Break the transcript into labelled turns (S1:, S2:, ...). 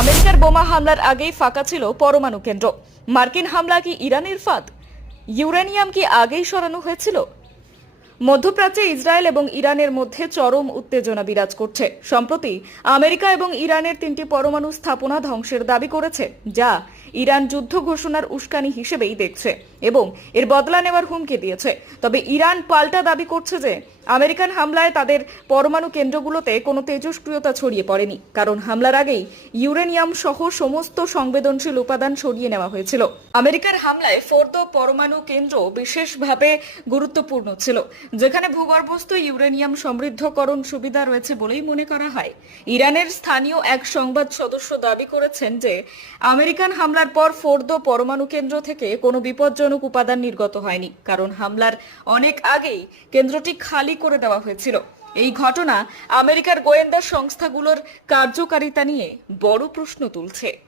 S1: আমেরিকার বোমা হামলার আগেই ফাঁকা ছিল পরমাণু কেন্দ্র। মার্কিন হামলা কি ইরানের ফাঁদ ইউরেনিয়াম কি আগেই সরানো হয়েছিল? মধ্যপ্রাচ্যে ইসরায়েল এবং ইরানের মধ্যে চরম উত্তেজনা বিরাজ করছে। সম্প্রতি আমেরিকা এবং ইরানের তিনটি পরমাণু স্থাপনা ধ্বংসের দাবি করেছে, যা ইরান যুদ্ধ ঘোষণার উস্কানি হিসেবেই দেখছে এবং এর বদলা নেওয়ার হুমকি দিয়েছে। তবে ইরান পাল্টা দাবি করছে যে আমেরিকান হামলায় তাদের পরমাণু কেন্দ্রগুলোতে কোনো তেজস্ক্রিয়তা ছড়িয়ে পড়েনি। কারণ হামলার আগেই ইউরেনিয়াম সহ সমস্ত সংবেদনশীল উপাদান সরিয়ে নেওয়া হয়েছিল। আমেরিকার হামলায় ফোর্দো পরমাণু কেন্দ্র বিশেষভাবে গুরুত্বপূর্ণ ছিল, যেখানে ভূগর্ভস্থ ইউরেনিয়াম সমৃদ্ধকরণ সুবিধা রয়েছে বলেই মনে করা হয়। ইরানের স্থানীয় এক সংবাদ সদস্য দাবি করেছেন যে, আমেরিকান হামলার পর ফোর্দো পরমাণু কেন্দ্র থেকে কোনো বিপজ্জনক উপাদান নির্গত হয়নি। কারণ হামলার অনেক আগেই কেন্দ্রটি খালি করে দেওয়া হয়েছিল। এই ঘটনা আমেরিকার গোয়েন্দা সংস্থাগুলোর কার্যকারিতা নিয়ে বড় প্রশ্ন তুলছে।